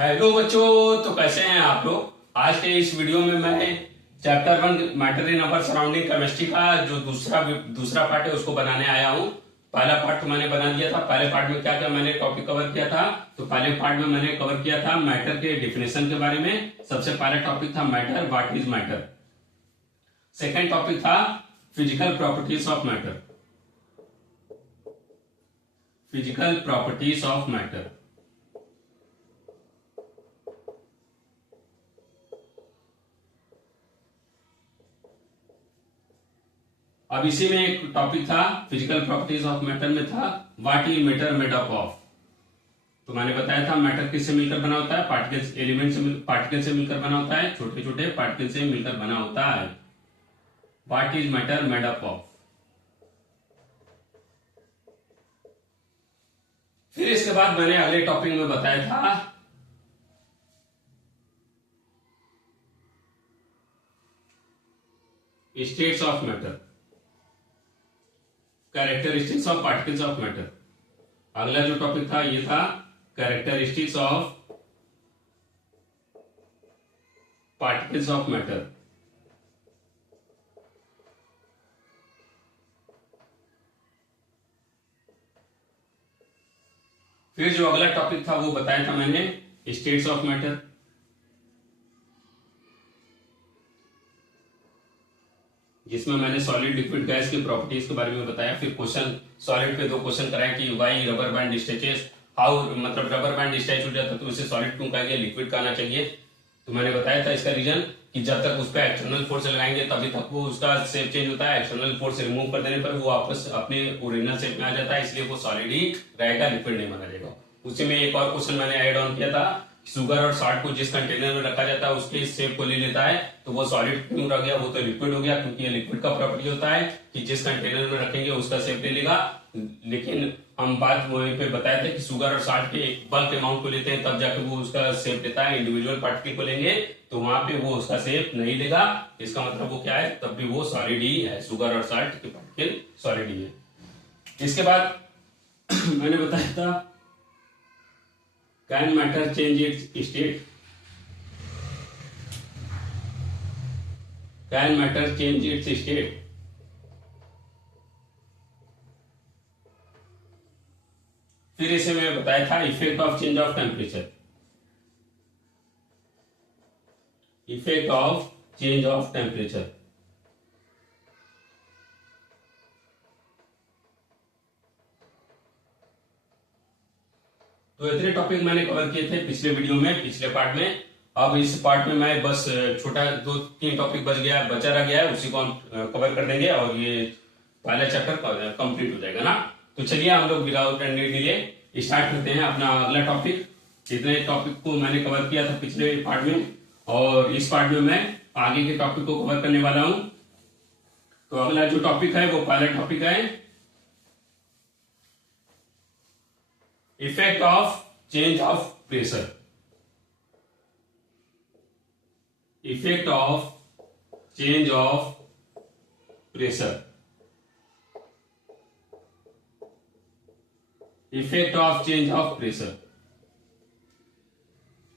Hello बच्चों, तो कैसे हैं आप लोग। आज के इस वीडियो में मैं chapter 1 matter in our surrounding chemistry का जो दूसरा पार्ट है उसको बनाने आया हूँ। पहला पार्ट तो मैंने बना दिया था। पहले पार्ट में क्या क्या मैंने टॉपिक कवर किया था, तो पहले पार्ट में मैंने कवर किया था मैटर के डिफिनेशन के बारे में। सबसे पहला टॉपिक था matter, what is matter. Second topic था physical properties of matter, physical properties of matter. अब इसी में एक टॉपिक था फिजिकल प्रॉपर्टीज ऑफ मैटर में था what is matter made up of. तो मैंने बताया था मैटर किससे मिलकर बना होता है, पार्टिकल्स, एलिमेंट से, पार्टिकल से मिलकर बना होता है, छोटे छोटे पार्टिकल से मिलकर बना होता है। What is matter made up of. फिर इसके बाद मैंने अगले टॉपिक में बताया था states of matter, characteristics of particles of matter. अगला जो टॉपिक था ये था characteristics of particles of matter. फिर जो अगला टॉपिक था वो बताया था मैंने स्टेट्स ऑफ मैटर, जिसमें मैंने सॉलिड लिक्विड गैस की प्रॉपर्टीज के बारे में बताया। फिर क्वेश्चन सॉलिड पे 2 क्वेश्चन कराए कि why rubber band stretches, how, मतलब रबर बैंड स्ट्रेच हो जाता तो उसे सॉलिड क्यों कहेंगे, लिक्विड कहना चाहिए। तो मैंने बताया था इसका रीजन कि जब तक उस पर एक्सटर्नल फोर्स लगाएंगे तभी तक वो उसका शेप चेंज होता है। एक्सटर्नल फोर्स रिमूव कर देने पर वो वापस अपने ओरिजिनल शेप में आ जाता है, इसलिए वो सॉलिड ही रहेगा, लिक्विड नहीं माना जाएगा। उसी में एक और क्वेश्चन मैंने ऐड ऑन किया था, शुगर और साल्ट को जिस कंटेनर में रखा जाता है उसके शेप को ले लेता है तो वो सॉलिड क्यों रह गया, वो तो लिक्विड हो गया, क्योंकि ये लिक्विड का प्रॉपर्टी होता है कि जिस कंटेनर में रखेंगे उसका शेप ले लेगा। लेकिन हम बात वहीं पे बताए थे कि शुगर और साल्ट के बल्क अमाउंट को लेते हैं तब जाके वो उसका शेप लेता है, इंडिविजुअल पार्टिकल को लेंगे तो वहां पे वो उसका शेप नहीं लेगा। इसका मतलब वो क्या है, तब भी वो सॉलिड ही है, शुगर और साल्ट के पार्टिकल सॉलिड ही है। इसके बाद मैंने बताया था can matter change it's state, can matter change it's state. फिर इसे मैं बताया था effect of change of temperature, effect of change of temperature. तो इतने टॉपिक मैंने कवर किए थे पिछले वीडियो में, पिछले पार्ट में। अब इस पार्ट में मैं बस छोटा 2-3 टॉपिक बचा रह गया है, उसी को हम कवर कर देंगे और ये पहला चैप्टर कंप्लीट हो जाएगा ना। तो चलिए हम लोग विदाउट एनी डिले स्टार्ट करते हैं अपना अगला टॉपिक। इतने टॉपिक को मैंने कवर किया था पिछले पार्ट में और इस पार्ट में मैं आगे के टॉपिक को कवर करने वाला हूं। तो अगला जो टॉपिक है वो पहला टॉपिक है effect of change of pressure, effect of change of pressure, effect of change of pressure.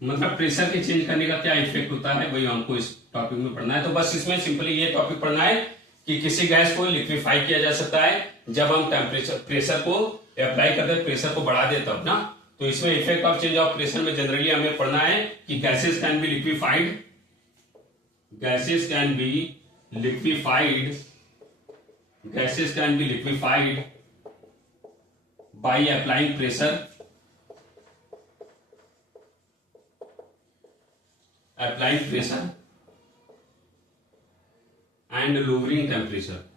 मतलब प्रेशर के चेंज करने का क्या इफेक्ट होता है वही हमको इस टॉपिक में पढ़ना है। तो बस इसमें सिंपली ये टॉपिक पढ़ना है कि किसी गैस को लिक्विफाई किया जा सकता है जब हम प्रेशर को अप्लाई करते हैं, प्रेशर को बढ़ा दे तब ना। तो इसमें effect of change of pressure में जनरली हमें पढ़ना है कि gases can be liquefied, gases can be liquefied, gases can be liquefied by applying pressure, applying pressure and lowering temperature.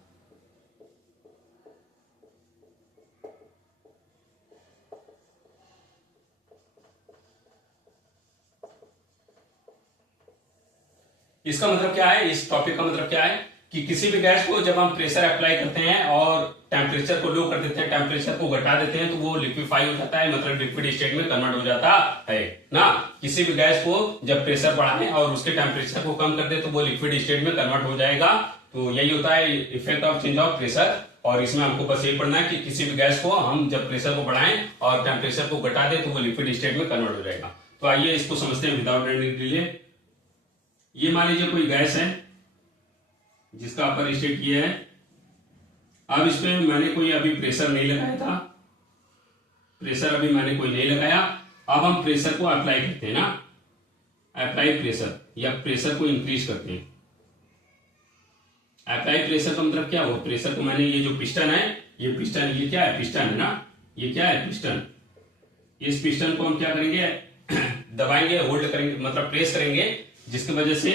इसका मतलब क्या है, इस टॉपिक का मतलब क्या है कि किसी भी गैस को जब हम प्रेशर अप्लाई करते हैं और टेम्परेचर को लो कर देते हैं, टेम्परेचर को घटा देते हैं तो वो लिक्विफाई हो जाता है, मतलब लिक्विड स्टेट में कन्वर्ट हो जाता है ना। किसी भी गैस को जब प्रेशर बढ़ाएं और उसके टेम्परेचर को कम कर दे तो वो लिक्विड स्टेट में कन्वर्ट हो जाएगा। तो यही होता है effect of change of pressure. और इसमें हमको बस ये पढ़ना है कि किसी भी गैस को हम जब प्रेशर को बढ़ाएं और टेम्परेचर को घटा दें तो वो लिक्विड स्टेट में कन्वर्ट हो जाएगा। तो आइए इसको समझते हैं विदाउट एनी डिले। ये मान लीजिए कोई गैस है जिसका अपर स्टेट ये है। अब इसमें मैंने कोई अभी प्रेशर नहीं लगाया था, प्रेशर अभी मैंने कोई नहीं लगाया। अब हम प्रेशर को अप्लाई करते हैं ना, अप्लाई प्रेशर या प्रेशर को इंक्रीज करते हैं। अप्लाई प्रेशर का मतलब क्या हो, प्रेशर को मैंने ये जो पिस्टन है, ये पिस्टन, ये क्या है, पिस्टन है ना, ये क्या है, पिस्टन। इस पिस्टन को हम क्या करेंगे, दबाएंगे, होल्ड करेंगे, मतलब प्रेस करेंगे, जिसकी वजह से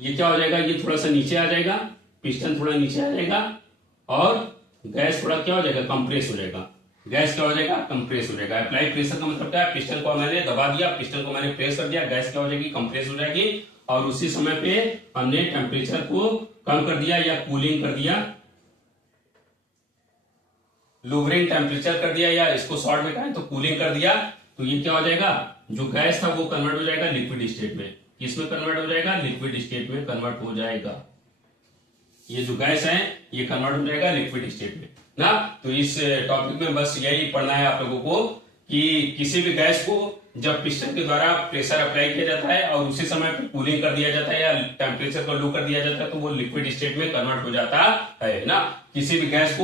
ये क्या हो जाएगा, ये थोड़ा सा नीचे आ जाएगा, पिस्टन थोड़ा नीचे आ जाएगा और गैस थोड़ा क्या हो जाएगा, कंप्रेस हो जाएगा। गैस क्या हो जाएगा, कंप्रेस हो जाएगा। अप्लाई प्रेशर का मतलब क्या है, पिस्टन को मैंने दबा दिया, पिस्टन को मैंने प्रेस कर दिया, गैस क्या हो जाएगी, कंप्रेस हो जाएगी और उसी समय पे हमने टेम्परेचर को कम कर दिया या कूलिंग कर दिया, लोवरिंग टेम्परेचर कर दिया, या इसको शॉर्ट में कहें तो कूलिंग कर दिया। तो ये क्या हो जाएगा, जो गैस था वो कन्वर्ट हो जाएगा लिक्विड स्टेट में। किसमें कन्वर्ट हो जाएगा, लिक्विड स्टेट में कन्वर्ट हो जाएगा। ये जो गैस है ये कन्वर्ट हो जाएगा लिक्विड स्टेट में ना। तो इस टॉपिक में बस यही पढ़ना है आप लोगों को कि किसी भी गैस को जब पिस्टन के द्वारा प्रेशर अप्लाई किया जाता है और उसी समय पे कूलिंग कर दिया जाता है या टेम्परेचर को लो कर दिया जाता है तो वो लिक्विड स्टेट में कन्वर्ट हो जाता है ना। किसी भी गैस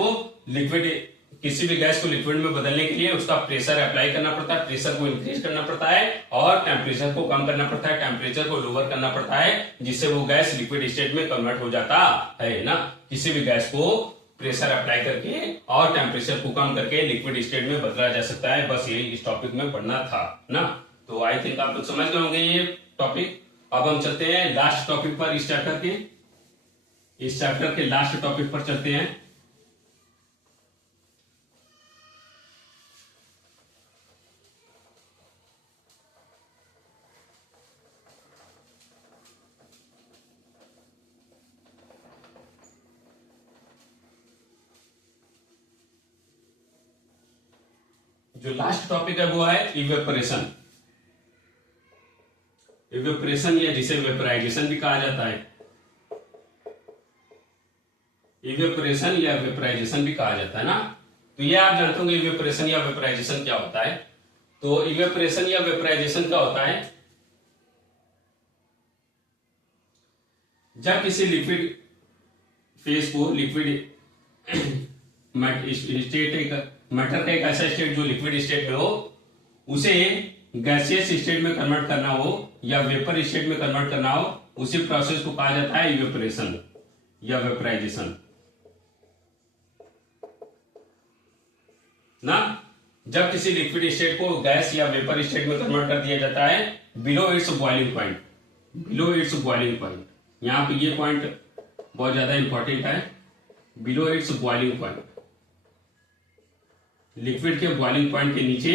को लिक्विड में बदलने के लिए उसका प्रेशर अप्लाई करना पड़ता है, प्रेशर को इंक्रीज करना पड़ता है और टेम्परेचर को कम करना पड़ता है, टेम्परेचर को लोअर करना पड़ता है, जिससे वो गैस लिक्विड स्टेट में कन्वर्ट हो जाता है ना। किसी भी गैस को प्रेशर अप्लाई करके और टेम्परेचर को कम करके लिक्विड स्टेट में बदला जा सकता है। बस यही इस टॉपिक में पढ़ना था ना। तो आई थिंक आप लोग समझ गए होंगे ये टॉपिक। अब हम चलते हैं लास्ट टॉपिक पर, इस चैप्टर के लास्ट टॉपिक पर चलते हैं। जो लास्ट टॉपिक है वो है इवेपोरेशन। इवेपोरेशन या जिसे वेपराइजेशन भी कहा जाता है, इवेपोरेशन या वेपराइजेशन भी कहा जाता है ना। तो ये आप जानते होंगे इवेपोरेशन या वेपराइजेशन क्या होता है। तो इवेपोरेशन या वेपराइजेशन क्या होता है, जब किसी लिक्विड फेस को लिक्विड मैटर का एक ऐसा स्टेट जो लिक्विड स्टेट में हो उसे गैसियस स्टेट में कन्वर्ट करना हो या वेपर स्टेट में कन्वर्ट करना हो, उसी प्रोसेस को कहा जाता है इवेपोरेशन या वेपराइजेशन ना। जब किसी लिक्विड स्टेट को गैस या वेपर स्टेट में कन्वर्ट कर दिया जाता है below it's boiling point, below it's boiling point. यहां पे ये पॉइंट बहुत ज्यादा इंपॉर्टेंट है, below it's boiling point. Liquid के बॉइलिंग पॉइंट के नीचे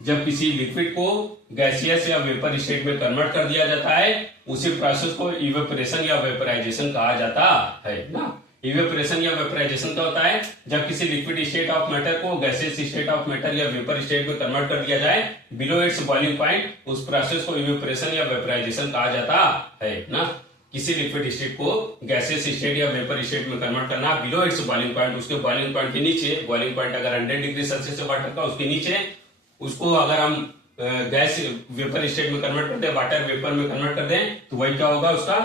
जब किसी लिक्विड को गैसियस या वेपर स्टेट में कन्वर्ट कर दिया जाता है उसी प्रोसेस को इवेपोरेशन या वेपराइजेशन कहा जाता है ना। इवेपोरेशन या वेपराइजेशन क्या होता है, जब किसी लिक्विड स्टेट ऑफ मैटर को गैसियस स्टेट ऑफ मैटर या वेपर स्टेट में कन्वर्ट कर दिया जाए बिलो इट्स बॉइलिंग पॉइंट, उस प्रोसेस को इवेपोरेशन या वेपराइजेशन कहा जाता है ना। किसी लिक्विड स्टेट को गैसियस स्टेट या वेपर स्टेट में कन्वर्ट करना बिलो इट्स बॉइलिंग पॉइंट, उसके बॉइलिंग पॉइंट के नीचे, बॉइलिंग पॉइंट अगर 100 डिग्री सेल्सियस है वाटर का, उसके नीचे उसको अगर हम गैस वेपर स्टेट में कन्वर्ट कर दें, वाटर वेपर में कन्वर्ट कर दें तो वही क्या होगा, उसका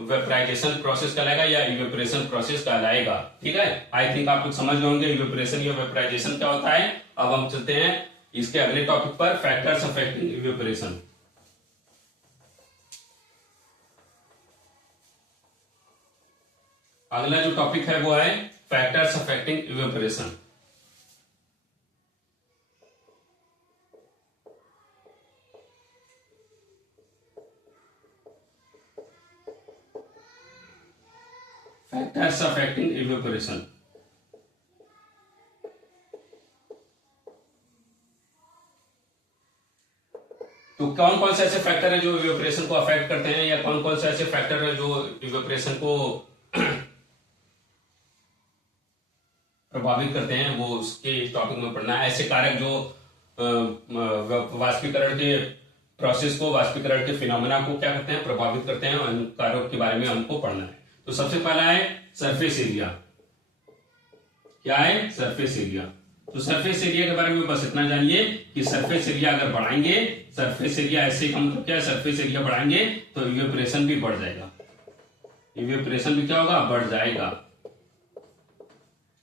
वेपराइजेशन प्रोसेस कहलाएगा या इवेपोरेशन प्रोसेस कहलाएगा। ठीक है, आई थिंक आप लोग समझ गए होंगे इवेपोरेशन या वेपराइजेशन क्या होता है। अब हम चलते हैं इसके अगले टॉपिक पर, फैक्टर्स अफेक्टिंग इवेपोरेशन। अगला जो टॉपिक है वो है factors affecting evaporation. Factors affecting evaporation. तो कौन कौन से ऐसे फैक्टर है जो इवेपोरेशन को अफेक्ट करते हैं, या कौन कौन से ऐसे फैक्टर है जो इवेपोरेशन को प्रभावित करते हैं, वो उसके टॉपिक में पढ़ना है। ऐसे कारक जो वाष्पीकरण के प्रोसेस को, वाष्पीकरण के फिनोमेना को क्या करते हैं, प्रभावित करते हैं, उन कारकों के बारे में हमको पढ़ना है। तो सबसे पहला है सरफेस एरिया। क्या है, सरफेस एरिया। तो सरफेस एरिया के बारे में बस इतना जानिए कि सरफेस एरिया अगर बढ़ाएंगे, सरफेस एरिया ऐसे का मतलब क्या है, सरफेस एरिया बढ़ाएंगे तो इवेपोरेशन भी बढ़ जाएगा। इवेपोरेशन भी क्या होगा, बढ़ जाएगा।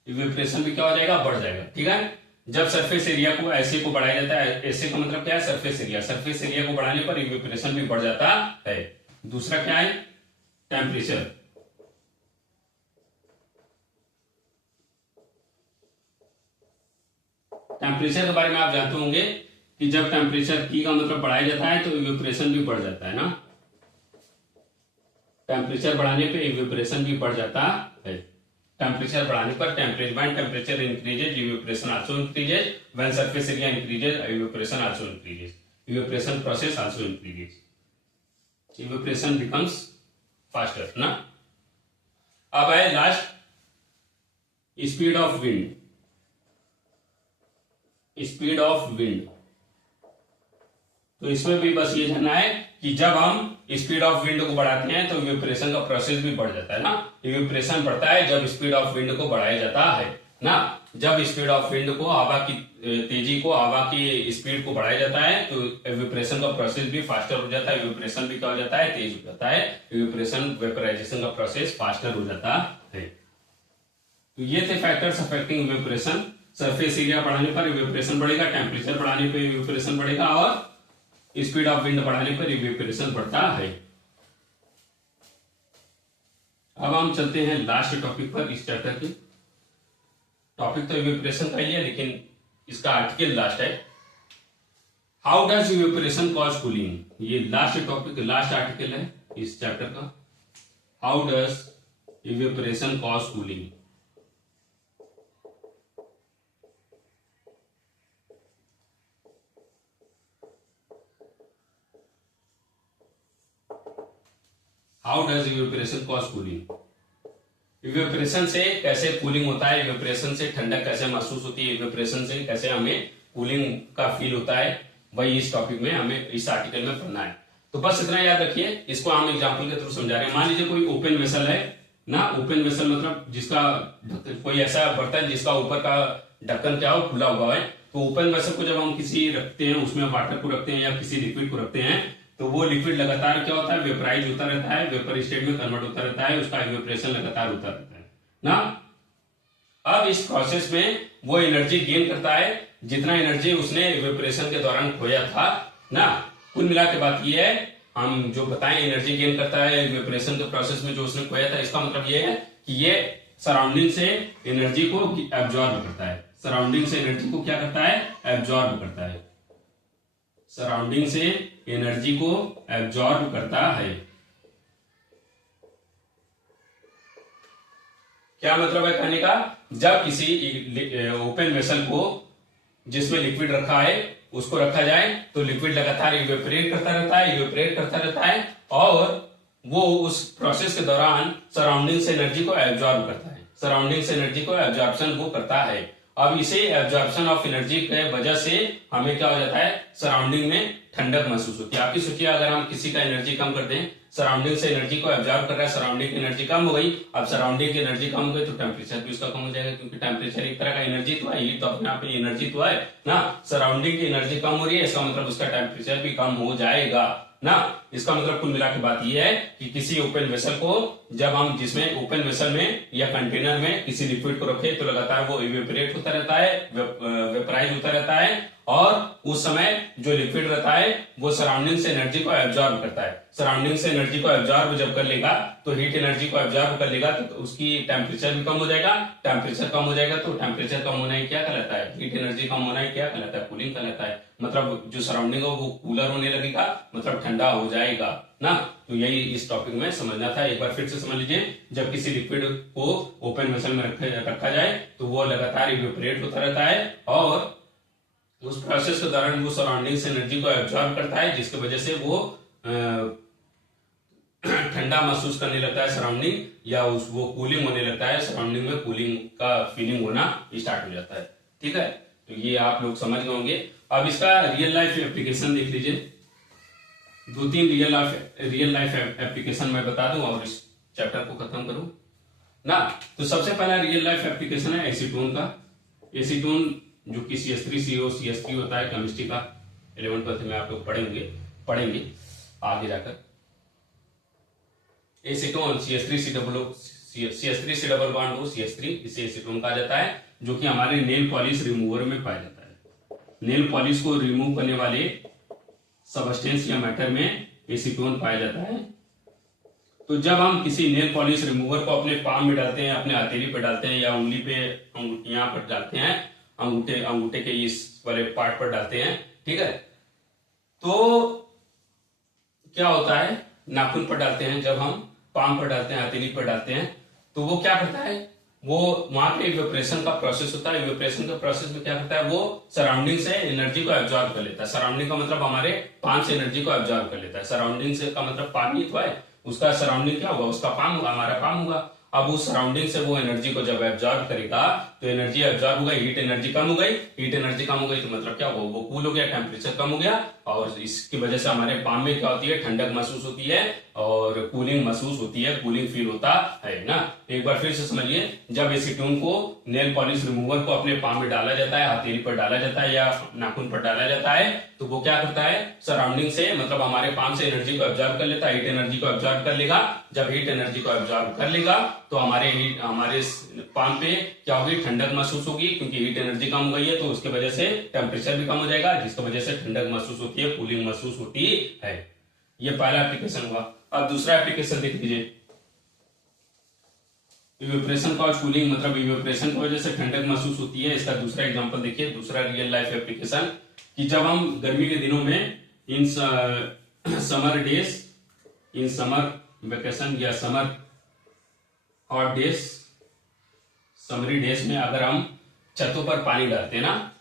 इवेपोरेशन भी क्या हो जाएगा, बढ़ जाएगा। ठीक है, जब सरफेस एरिया को ऐसे को बढ़ाया जाता है, ऐसे का मतलब क्या है, सरफेस एरिया। सरफेस एरिया को बढ़ाने पर इवेपोरेशन भी बढ़ जाता है। दूसरा क्या है, टेम्परेचर। टेम्परेचर के बारे में आप जानते होंगे कि जब टेम्परेचर T का मतलब बढ़ाया जाता है तो इवेपोरेशन भी बढ़ जाता है ना। टेम्परेचर बढ़ाने पे इवेपोरेशन भी बढ़ जाता है। टेम्परेचर बढ़ाने पर temperature increases, evaporation also increases. When surface area increases, evaporation also increases. Evaporation process also increases. Evaporation becomes faster ना। अब है last, speed of wind. Speed of wind, तो इसमें भी बस ये जानना है कि जब हम स्पीड ऑफ विंड को बढ़ाते हैं तो इवेपोरेशन का प्रोसेस भी बढ़ जाता है ना। इवेपोरेशन बढ़ता है जब स्पीड ऑफ विंड को बढ़ाया जाता है ना। जब स्पीड ऑफ विंड को, हवा की तेजी को, हवा की स्पीड को बढ़ाया जाता है तो इवेपोरेशन का प्रोसेस भी फास्टर हो जाता है। इवेपोरेशन भी क्या हो जाता है, तेज हो जाता है। इवेपोरेशन, वेपराइजेशन का प्रोसेस फास्टर हो जाता है। तो ये थे factors affecting evaporation. Surface area बढ़ाने पर इवेपोरेशन बढ़ेगा, टेम्परेचर बढ़ाने पर इवेपोरेशन बढ़ेगा और स्पीड ऑफ विंड बढ़ाने पर इवेपोरेशन बढ़ता है। अब हम चलते हैं लास्ट टॉपिक पर इस चैप्टर के। टॉपिक तो इवेपोरेशन का ही है लेकिन इसका आर्टिकल लास्ट है। How does evaporation cause cooling, ये लास्ट टॉपिक, लास्ट आर्टिकल है इस चैप्टर का। How does evaporation cause cooling. How does evaporation cause cooling. Evaporation से कैसे कूलिंग होता है, इवेपोरेशन से ठंडक कैसे महसूस होती है, इवेपोरेशन से कैसे हमें कूलिंग का फील होता है, वही इस टॉपिक में हमें इस आर्टिकल में पढ़ना है। तो बस इतना याद रखिए, इसको हम एग्जांपल के थ्रू समझा रहे हैं। मान लीजिए कोई ओपन वेसल है ना। ओपन वेसल मतलब जिसका कोई ऐसा बर्तन जिसका ऊपर का ढक्कन क्या हो, खुला हुआ है। तो ओपन वेसल को जब हम किसी रखते हैं, उसमें वाटर को रखते हैं या किसी लिक्विड को रखते हैं, तो वो लिक्विड लगातार क्या होता है, वेपराइज होता रहता है, वेपर स्टेट में कन्वर्ट होता रहता है, उसका इवेपोरेशन लगातार होता रहता है ना। अब इस प्रोसेस में वो एनर्जी गेन करता है जितना एनर्जी उसने इवेपोरेशन के दौरान खोया था ना। कुल मिला के बात ये है, हम जो बताएं एनर्जी गेन करता है इवेपोरेशन के प्रोसेस में जो उसने खोया था, इसका मतलब ये है कि ये सराउंडिंग से एनर्जी को एब्जॉर्ब करता है। सराउंडिंग से एनर्जी को क्या करता है, एब्जॉर्ब करता है। सराउंडिंग से एनर्जी को एब्जॉर्ब करता है। क्या मतलब है कहने का, जब किसी ओपन वेसल को जिसमें लिक्विड रखा है उसको रखा जाए तो लिक्विड लगातार इवेपोरेट करता रहता है, इवेपोरेट करता रहता है और वो उस प्रोसेस के दौरान सराउंडिंग से एनर्जी को एब्जॉर्ब करता है। सराउंडिंग से एनर्जी को एब्जॉर्प्शन वो करता है। अब इसे एब्जॉर्प्शन ऑफ एनर्जी के वजह से हमें क्या हो जाता है, सराउंडिंग में ठंडक महसूस होती है। आप ही सोचिए, अगर हम किसी का एनर्जी कम कर दें, सराउंडिंग से एनर्जी को एब्जॉर्ब कर रहा है, सराउंडिंग की एनर्जी कम हो गई। अब सराउंडिंग की एनर्जी कम हो गई तो टेम्परेचर भी उसका कम हो जाएगा, क्योंकि टेम्परेचर एक तरह का एनर्जी तो है, ये तो अपने आप में एनर्जी तो है ना। सराउंडिंग की एनर्जी कम हो रही है, इसका मतलब उसका टेम्परेचर भी कम हो जाएगा ना। इसका मतलब कुल मिला के बात यह है कि किसी ओपन वेसल को जब हम, जिसमें ओपन वेसल में या कंटेनर में किसी लिक्विड को रखे तो लगातार वो इवेपोरेट होता रहता है, वेपराइज होता रहता है और उस समय जो लिक्विड रहता है वो सराउंडिंग से एनर्जी को एब्जॉर्ब करता है। सराउंडिंग से एनर्जी को एब्जॉर्ब जब कर लेगा तो हीट एनर्जी को एब्जॉर्ब कर लेगा तो उसकी टेम्परेचर भी कम हो जाएगा। टेम्परेचर कम हो जाएगा तो टेम्परेचर कम होना ही क्या कहलाता है, हीट एनर्जी कम होना ही क्या कहलाता है, कूलिंग कहलाता है। मतलब जो सराउंडिंग है वो कूलर होने लगेगा, मतलब ठंडा हो जाएगा ना। तो यही इस टॉपिक में समझना था। एक बार फिर से समझ लीजिए, जब किसी लिक्विड को ओपन वेसल में रखा जाए तो वो लगातार इवेपोरेट होता रहता है और उस प्रोसेस के दौरान वो सराउंडिंग से एनर्जी को एब्जॉर्ब करता है, जिसकी वजह से वो ठंडा महसूस करने लगता है सराउंडिंग, या वो कूलिंग होने लगता है, सराउंडिंग में कूलिंग का फीलिंग होना स्टार्ट हो जाता है। ठीक है, तो ये आप लोग समझ गए होंगे। अब इसका रियल लाइफ एप्लीकेशन देख लीजिए। 2-3 रियल लाइफ एप्लीकेशन मैं बता दूं और इस चैप्टर को खत्म करूं ना। तो सबसे पहला रियल लाइफ एप्लीकेशन है एसीटोन का। एसीटोन जो कि CH3CO CH3 होता है केमिस्ट्री का 11th में आप लोग पढ़ेंगे आगे जाकर। एसीटोन CH3C डबल बॉन्ड हो CH3, इसे एसीटोन कहा जाता है, जो कि हमारे नेल पॉलिश रिमूवर में पाया जाता है। नेल पॉलिश को रिमूव करने वाले सबस्टेंस या मैटर में एसीटोन पाया जाता है। तो जब हम किसी नेल पॉलिश रिमूवर को अपने पाम में डालते हैं, अपने हथेली पे डालते हैं या उंगली पे यहाँ पर डालते हैं, अंगूठे के इस वाले पार्ट पर डालते हैं, ठीक है, तो क्या होता है, नाखून पर डालते हैं, जब हम पाम पर डालते हैं, हथेली पर डालते हैं, तो वो क्या करता है, वो वहां पे इवेपोरेशन का प्रोसेस होता है। इवेपोरेशन के प्रोसेस में क्या करता है, वो सराउंडिंग से एनर्जी को एब्जॉर्ब कर लेता है। सराउंडिंग का मतलब हमारे पाम से एनर्जी को एब्जॉर्ब कर लेता है। सराउंडिंग से का मतलब पानी तो है, उसका सराउंडिंग क्या होगा, उसका पाम होगा, हमारा पाम होगा। अब उस सराउंडिंग से वो एनर्जी को जब एब्जॉर्ब करेगा तो एनर्जी एब्जॉर्ब हो गई, हीट एनर्जी कम हो गई। हीट एनर्जी कम हो गई तो मतलब क्या होगा, वो कूल हो गया, टेम्परेचर कम हो गया, और इसकी वजह से हमारे पाम में क्या होती है, ठंडक महसूस होती है और कूलिंग महसूस होती है, कूलिंग फील होता है ना। एक बार फिर से समझिए, जब एसीटोन को नेल पॉलिश रिमूवर को अपने पाम में डाला जाता है, हथेली पर डाला जाता है या नाखून पर डाला जाता है, तो वो क्या करता है, सराउंडिंग से मतलब हमारे पाम से एनर्जी को एब्जॉर्ब कर लेता है, हीट एनर्जी को एब्जॉर्ब कर लेगा। जब हीट एनर्जी को एब्जॉर्ब कर लेगा तो हमारे पाम पे क्या होगी, ठंडक महसूस होगी, क्योंकि हीट एनर्जी कम हो गई है, तो उसके वजह से टेम्परेचर भी कम हो जाएगा, जिसकी वजह से ठंडक महसूस होती है, कूलिंग महसूस होती है। ये पहला एप्लीकेशन हुआ। अब दूसरा एप्लीकेशन देख लीजिए, इवेपोरेशन कॉज कूलिंग, मतलब इवेपोरेशन की वजह से ठंडक महसूस होती है। इसका दूसरा एग्जांपल देखिए, दूसरा रियल लाइफ एप्लीकेशन, कि जब हम गर्मी के दिनों में in summer days, in summer vacation या summer hot days, summery days में अगर हम छतों पर पानी डालते हैं ना,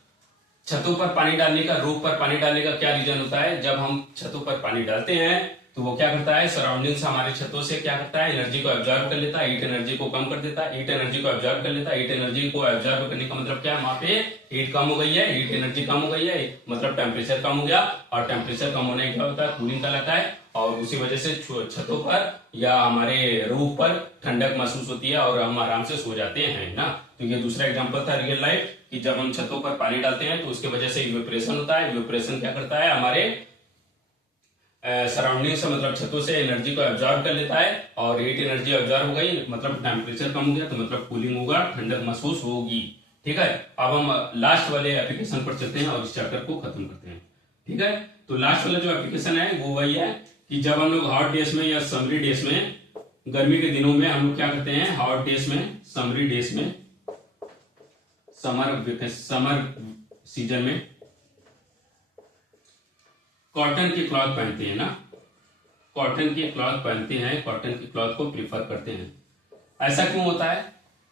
छतों पर पानी डालने का, रूफ पर पानी डालने का क्या रीजन होता है, जब हम छतों पर पानी डालते हैं तो वो क्या करता है, सराउंडिंग से हमारे छतों से क्या करता है, एनर्जी को एब्जॉर्ब कर लेता है, हीट एनर्जी को कम कर देता है, हीट एनर्जी को एब्जॉर्ब कर लेता है। हीट एनर्जी को एब्जॉर्ब करने का मतलब क्या है, वहां पे हीट कम हो गई है, हीट एनर्जी कम हो गई है, मतलब टेम्परेचर कम हो गया, और टेम्परेचर कम होने क्या होता है, कूलिंग कहलाता है, और उसी वजह से छतों पर या हमारे रूफ पर ठंडक महसूस होती है और हम आराम से सो जाते हैं ना। तो ये दूसरा एग्जांपल था रियल लाइफ, कि जब हम छतों पर पानी डालते हैं तो उसके वजह से इवेपोरेशन होता है। इवेपोरेशन क्या करता है, हमारे सराउंडिंग से मतलब छतों से एनर्जी को एब्जॉर्ब कर लेता है, और हीट एनर्जी एब्जॉर्ब हो गई मतलब टेम्परेचर कम हो गया, तो मतलब कूलिंग होगा, ठंडक महसूस होगी। ठीक है, अब हम लास्ट वाले एप्लीकेशन पर चलते हैं और इस चैप्टर को खत्म करते हैं। ठीक है, तो लास्ट वाला जो एप्लीकेशन है वो वही है कि जब हम लोग हॉट डेज में या समरी डेज में, गर्मी के दिनों में हम लोग क्या करते हैं, हॉट डेज में, समरी डेज में, समर सीजन में कॉटन की क्लॉथ पहनते हैं ना, कॉटन की क्लॉथ पहनते हैं, कॉटन की क्लॉथ को प्रीफर करते हैं। ऐसा क्यों होता है,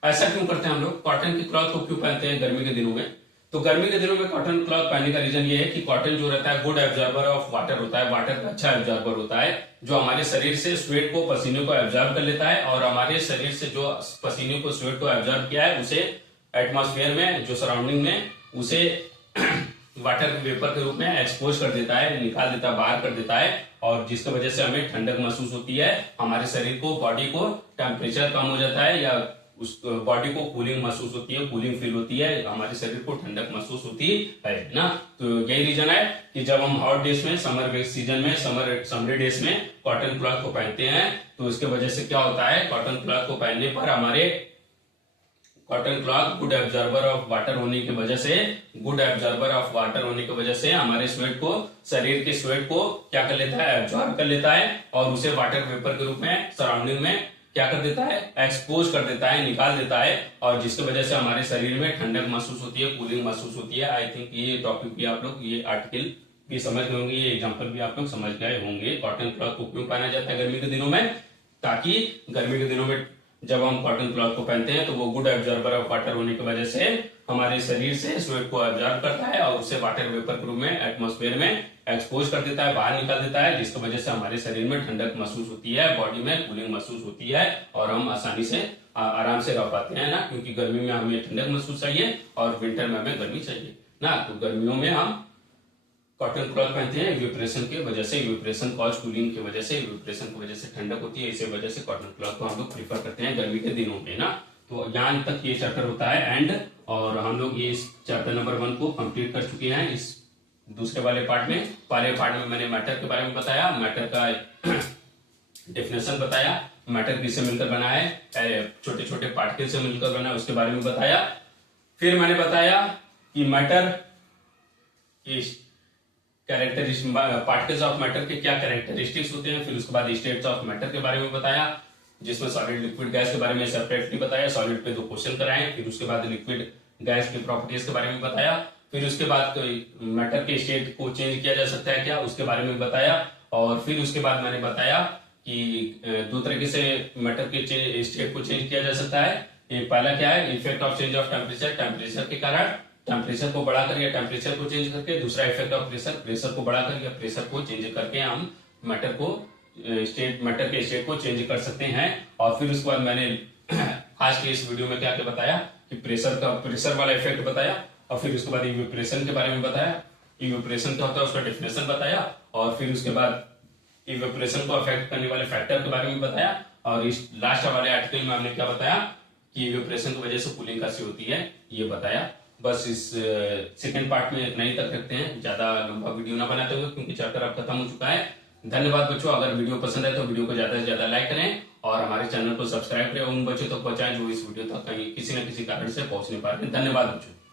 ऐसा क्यों करते हैं हम लोग, कॉटन की क्लॉथ को क्यों पहनते हैं गर्मी के दिनों में? तो गर्मी के दिनों में कॉटन क्लॉथ पहनने का रीजन ये है कि कॉटन जो रहता है गुड एब्जॉर्बर ऑफ वाटर होता है, वाटर का अच्छा एब्जॉर्बर होता है, जो हमारे शरीर से स्वेट को, पसीने को एब्जॉर्ब कर लेता है, और हमारे शरीर से जो पसीने को, स्वेट को एब्जॉर्ब किया है उसे एटमॉस्फेयर में, जो सराउंडिंग में, उसे वाटर वेपर के रूप में एक्सपोज कर देता है, निकाल देता है, बाहर कर देता है, और जिसकी वजह से हमें ठंडक महसूस होती है, हमारे शरीर को, बॉडी को टेम्परेचर कम हो जाता है, या उस बॉडी को कूलिंग महसूस होती है, कूलिंग फील होती है, हमारे शरीर को ठंडक महसूस होती है ना। तो यही रीजन है कि जब हम हॉट डेज में, समर सीजन में, समरी डेज में कॉटन क्लॉथ को पहनते हैं, तो इसके वजह से क्या होता है, कॉटन क्लॉथ को पहनने पर हमारे cotton cloth good absorber of water होने की वजह से, गुड एब्जॉर्बर ऑफ वाटर होने की वजह से हमारे स्वेट को, शरीर के स्वेट को क्या कर लेता है, एब्जॉर्ब कर लेता है, और उसे वाटर वेपर के रूप में सराउंडिंग में क्या कर देता है, एक्सपोज कर देता है, निकाल देता है, और जिसकी वजह से हमारे शरीर में ठंडक महसूस होती है, कूलिंग महसूस होती है। आई थिंक ये टॉपिक भी आप लोग, ये आर्टिकल भी समझ गए होंगे, ये एग्जांपल भी आप लोग समझ गए होंगे। कॉटन क्लॉथ को क्यों पहना जाता है गर्मी के दिनों में, ताकि गर्मी के दिनों में जब हम कॉटन क्लॉथ को पहनते हैं तो वो गुड एब्जॉर्बर ऑफ वाटर होने की वजह से हमारे शरीर से स्वेट को एब्जॉर्ब करता है, और उसे वाटर वेपर के रूप में एटमॉस्फेयर में एक्सपोज कर देता है, बाहर निकाल देता है, जिसकी वजह से हमारे शरीर में ठंडक महसूस होती है, बॉडी में कूलिंग महसूस होती है, और हम आसानी से आराम से रह पाते हैं ना, क्योंकि गर्मी में हमें ठंडक महसूस चाहिए और विंटर में हमें गर्मी चाहिए ना। तो गर्मियों में हम कॉटन क्लॉथ पहनते हैं इवेपोरेशन की वजह से, इवेपोरेशन कॉज कूलिंग की वजह से, इवेपोरेशन की वजह से ठंडक होती है, इसी वजह से कॉटन क्लॉथ को हम लोग प्रीफर करते हैं गर्मी के दिनों में ना। तो यहाँ तक ये चैप्टर होता है एंड, और हम लोग ये इस चैप्टर नंबर 1 को कंप्लीट कर चुके हैं। इस दूसरे वाले पार्ट में, पहले पार्ट में मैंने मैटर के बारे में बताया, मैटर का डेफिनेशन बताया, मैटर किससे मिलकर बना है, छोटे छोटे पार्टिकल से मिलकर बना है, उसके बारे में बताया। फिर मैंने बताया कि matter characteristic, particles of matter के क्या कैरेक्टरिस्टिक्स होते हैं। फिर उसके बाद स्टेट्स ऑफ मैटर के बारे में बताया, जिसमें सॉलिड लिक्विड गैस के बारे में सेपरेटली बताया, सॉलिड पे 2 क्वेश्चन कराए। फिर उसके बाद लिक्विड गैस की प्रॉपर्टीज के बारे में बताया। फिर उसके बाद मैटर के स्टेट को चेंज किया जा सकता है क्या, उसके बारे में बताया। और फिर उसके बाद मैंने बताया कि 2 तरीके से मैटर के स्टेट को चेंज किया जा सकता है। एक पहला क्या है, effect of change of temperature, temperature के कारण टेम्परेचर को बढ़ाकर या टेम्परेचर को चेंज करके। दूसरा इफेक्ट ऑफ प्रेशर, प्रेशर को बढ़ाकर या प्रेशर को चेंज करके हम मैटर को मैटर के स्टेट को चेंज कर सकते हैं। और फिर उसके बाद मैंने आज के इस वीडियो में क्या क्या बताया कि प्रेशर वाला इफेक्ट बताया, और फिर उसके बाद इवेपोरेशन के बारे में बताया, इवेपोरेशन क्या होता है उसका डेफिनेशन बताया, और फिर उसके बाद इवेपोरेशन को अफेक्ट करने वाले फैक्टर के बारे में बताया। और इस लास्ट वाले आर्टिकल में हमने क्या बताया कि इवेपोरेशन की वजह से कूलिंग कैसे होती है, ये बताया। बस इस सेकेंड पार्ट में इतना ही तक रखते हैं, ज्यादा लंबा वीडियो ना बनाते हुए, क्योंकि चैप्टर अब खत्म हो चुका है। धन्यवाद बच्चों। अगर वीडियो पसंद है तो वीडियो को ज्यादा से ज्यादा लाइक करें और हमारे चैनल को सब्सक्राइब करें, उन बच्चों तक पहुंचाएं जो इस वीडियो तक कहीं किसी न किसी कारण से पहुंच नहीं पा रहे। धन्यवाद बच्चों।